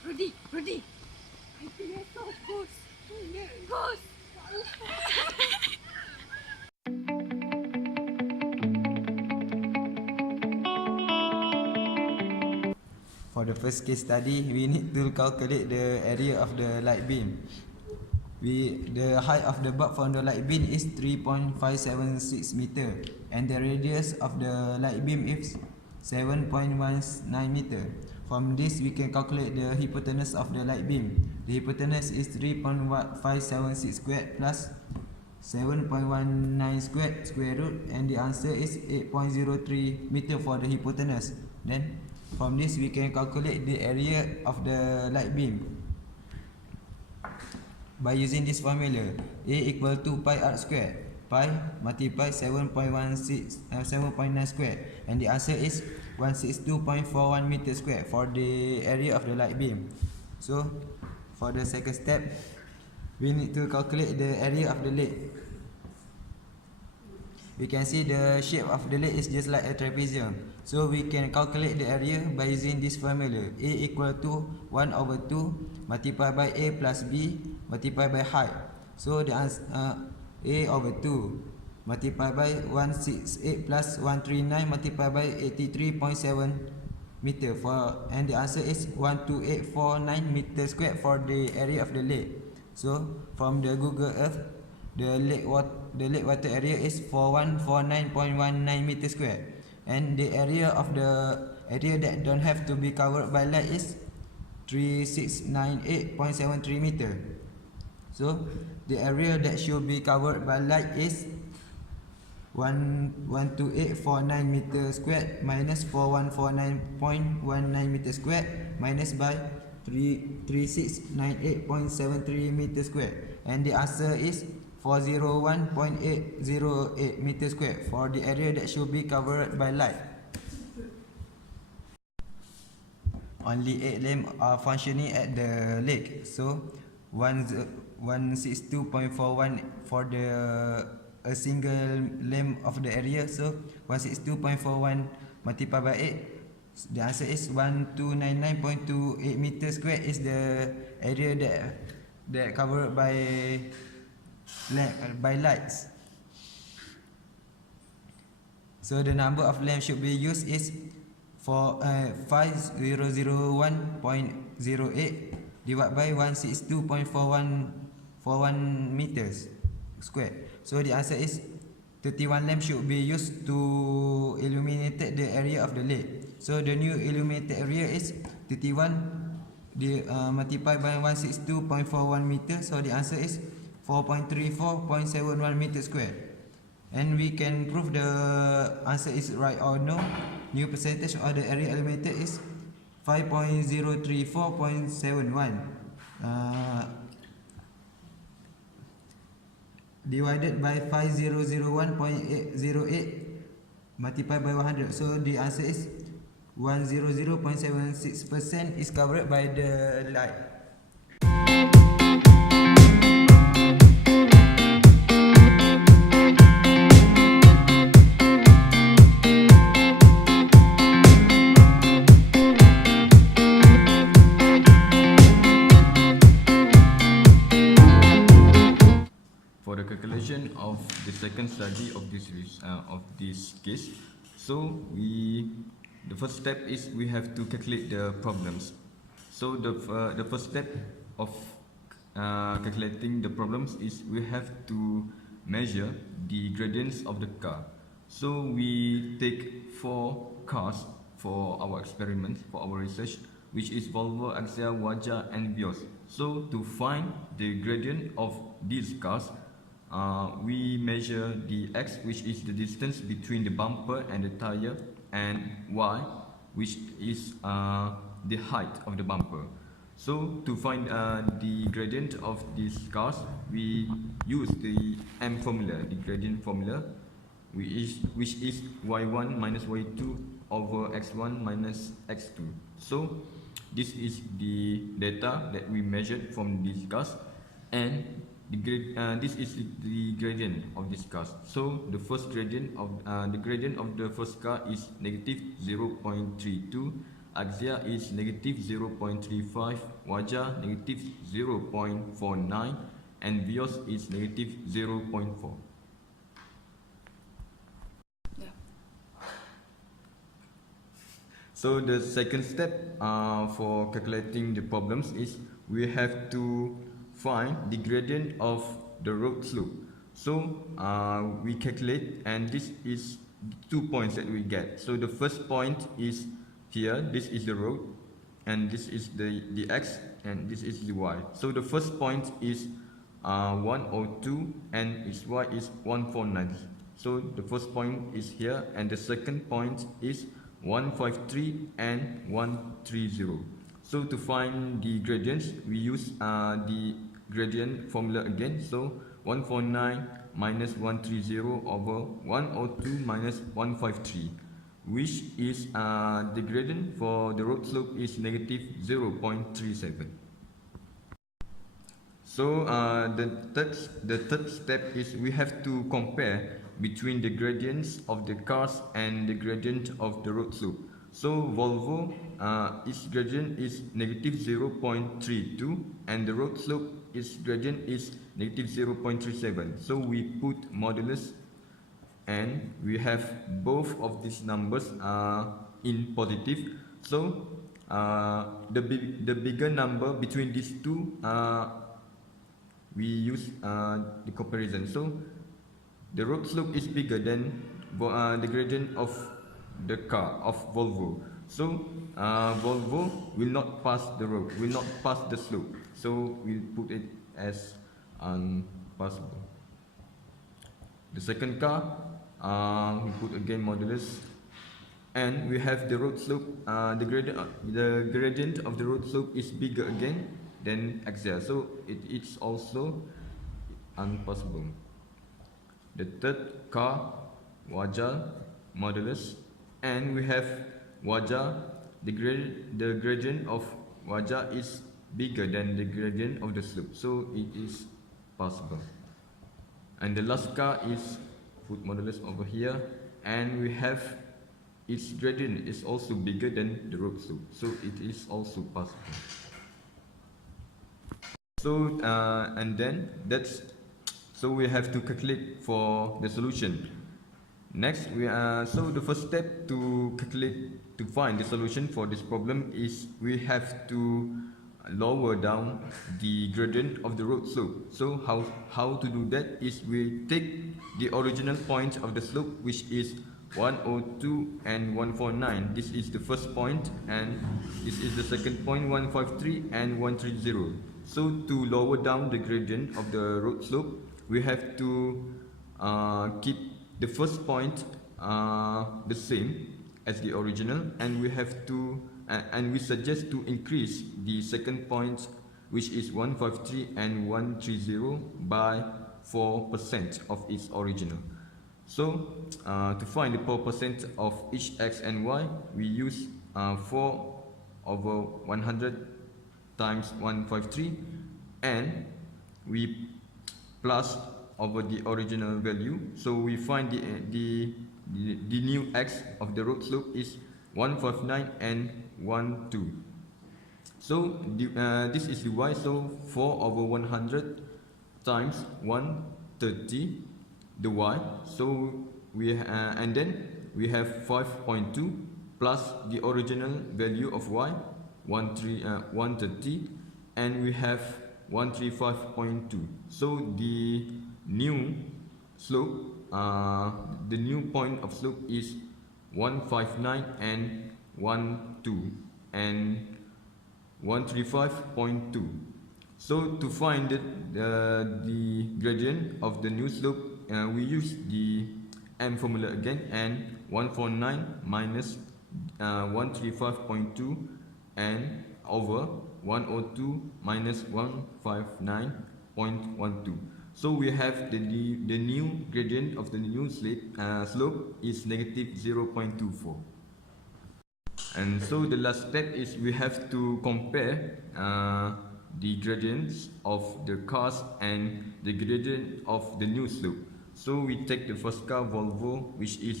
Rudy. I think I saw a ghost. Ghost. For the first case study, we need to calculate the area of the light beam. The height of the bulb from the light beam is 3.576 meter and the radius of the light beam is 7.19 meter. From this we can calculate the hypotenuse of the light beam. The hypotenuse is 3.576 squared plus 7.19 square root, and the answer is 8.03 meter for the hypotenuse. Then from this we can calculate the area of the light beam by using this formula. A equal to pi r squared, pi multiply 7.9 squared, and the answer is 162.41 meter squared for the area of the light beam. So for the second step, we need to calculate the area of the lid. We can see the shape of the lid is just like a trapezium. So we can calculate the area by using this formula. A equal to 1 over 2 multiplied by A plus B multiplied by height. So the answer A over 2 multiplied by 168 plus 139 multiplied by 83.7 meter and the answer is 12849 meter squared for the area of the lake. So from the Google Earth, the lake water area is 4149.19 meter squared, and the area of the area that don't have to be covered by light is 3698.73 meter. So the area that should be covered by light is 12849 meter squared minus 4149.19 meter squared minus by 3698.73 meter squared, and the answer is 401.808 meter squared for the area that should be covered by light. Only 8 lamps are functioning at the lake, so 162.41 for a single lamp of the area. So 162.41 multiplied by 8, the answer is 1299.28 meter squared is the area that covered by lights. So the number of lamps should be used is for 5001.08 divided by 162.41 meters squared. So the answer is 31 lamps should be used to illuminate the area of the lake. So the new illuminated area is 31 multiplied by 162.41 meters. So the answer is 4.34.71 meter squared. And we can prove the answer is right or no. New percentage of the area illuminated is 5.034.71 divided by 5001.808 multiplied by 100. So the answer is 100.76% is covered by the light. For the calculation of the second study of this case, so the first step is we have to calculate the problems. So the first step of calculating the problems is we have to measure the gradients of the car. So we take 4 cars for our experiment, for our research, which is Volvo, Axia, Wajah and Vios. So to find the gradient of these cars, we measure the x, which is the distance between the bumper and the tire, and y, which is the height of the bumper. So to find the gradient of these cars, we use the M formula, the gradient formula, which is y1 minus y2 over x1 minus x2. So this is the data that we measured from these cars, and this is the gradient of this car. So the first gradient of the first car is negative 0.32 Axial is negative 0.35, Wajah negative 0.49, and Vios is negative 0.4. Yeah. So the second step for calculating the problems is we have to find the gradient of the road slope. So we calculate, and this is 2 points that we get. So the first point is here, this is the road, and this is the x, and this is the y. So the first point is 102, and its y is 149. So the first point is here, and the second point is 153 and 130. So to find the gradients, we use the gradient formula again. So 149 minus 130 over 102 minus 153, which is the gradient for the road slope is negative 0.37. So the third step is we have to compare between the gradients of the cars and the gradient of the road slope. So Volvo, its gradient is negative 0.32, and the road slope its gradient is negative 0.37. So we put modulus, and we have both of these numbers in positive. So the bigger number between these two, we use the comparison. So the road slope is bigger than the gradient of the car of Volvo. So Volvo will not pass the road, will not pass the slope. So we'll put it as unpassable. The second car, we put again modulus, and we have the road slope. The gradient of the road slope is bigger again than axial, so it's also unpassable. The third car, Wajah, modulus, and we have Wajah. The gradient of Wajah is bigger than the gradient of the slope, so it is possible. And the last car is, put modulus over here, and we have its gradient is also bigger than the road slope, so it is also possible. So and then so we have to calculate for the solution. Next, so the first step to find the solution for this problem is we have to lower down the gradient of the road slope. So how to do that is we take the original point of the slope, which is 102 and 149. This is the first point, and this is the second point, 153 and 130. So to lower down the gradient of the road slope, we have to keep the first point the same as the original, and we have to and we suggest to increase the second point, which is 153 and 130, by 4% of its original. So to find the 4% of each x and y, we use 4 over 100 times 153, and we plus over the original value. So we find the new x of the road slope is 159 and 12. So this is the y. So 4 over 100 times 130, the y. So we and then we have 5.2 plus the original value of y, 130, and we have 135.2. So the new slope, the new point of slope is 159 and 12 and 135.2. So to find the gradient of the new slope, we use the M formula again, and 149 minus 135.2 and over 102 minus 159.12. So we have the new gradient of the new slope is negative 0.24. And so the last step is we have to compare the gradients of the cars and the gradient of the new slope. So we take the first car Volvo, which is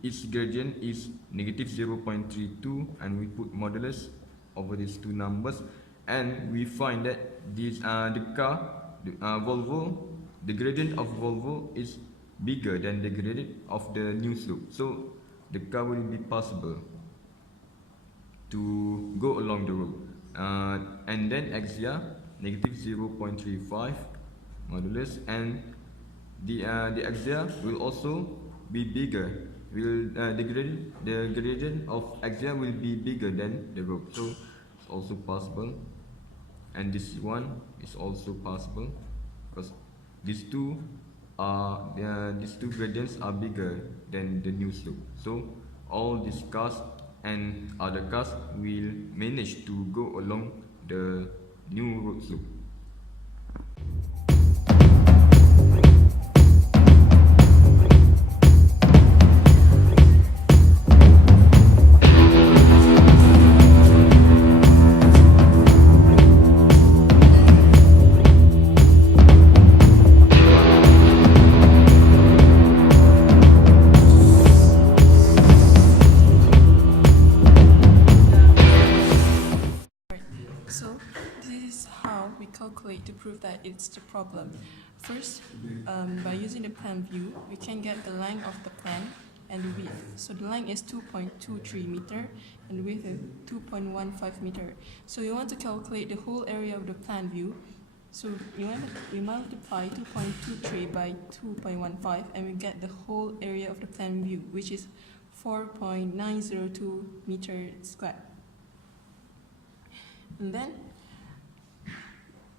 its gradient is -0.32, and we put modulus over these two numbers, and we find that Volvo, the gradient of Volvo is bigger than the gradient of the new slope. So the car will be possible to go along the road. And then Axia -0.35 modulus, and the Axia will also be bigger. The gradient of Axia will be bigger than the rope. So it's also possible, and this one is also possible because these two gradients are bigger than the new slope. So all these cars and other cars will manage to go along the new road slope. So this is how we calculate to prove that it's the problem. First, by using the plan view, we can get the length of the plan and the width. So the length is 2.23 meter and the width is 2.15 meter. So you want to calculate the whole area of the plan view. So we multiply 2.23 by 2.15 and we get the whole area of the plan view, which is 4.902 meter squared. And then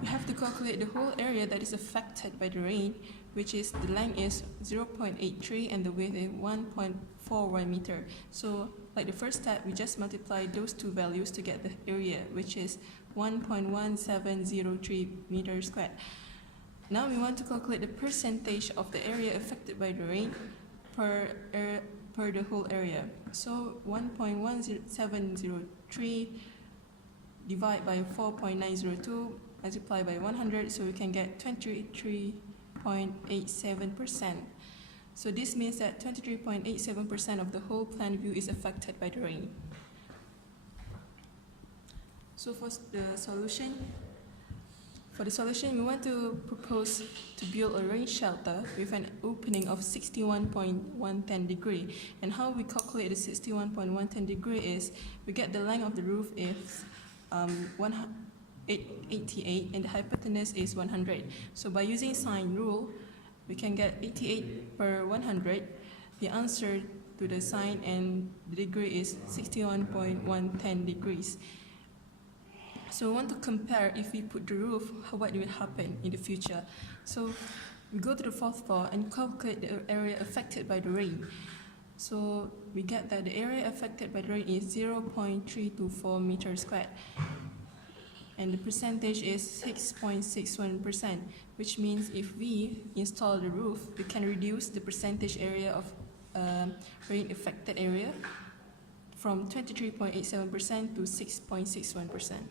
we have to calculate the whole area that is affected by the rain, which is the length is 0.83 and the width is 1.41 meter. So like the first step, we just multiply those two values to get the area, which is 1.1703 meters squared. Now we want to calculate the percentage of the area affected by the rain per the whole area. So 1.1703 divide by 4.902 multiply by 100, so we can get 23.87%. So this means that 23.87% of the whole plan view is affected by the rain. So for the solution, we want to propose to build a rain shelter with an opening of 61.110 degree. And how we calculate the 61.110 degree is we get the length of the roof is 88 and the hypotenuse is 100. So by using sine rule, we can get 88 per 100. The answer to the sine and the degree is 61.110 degrees. So we want to compare if we put the roof, what will happen in the future. So we go to the fourth floor and calculate the area affected by the rain. So we get that the area affected by the rain is 0.324 meters squared. And the percentage is 6.61%, which means if we install the roof, we can reduce the percentage area of rain affected area from 23.87% to 6.61%.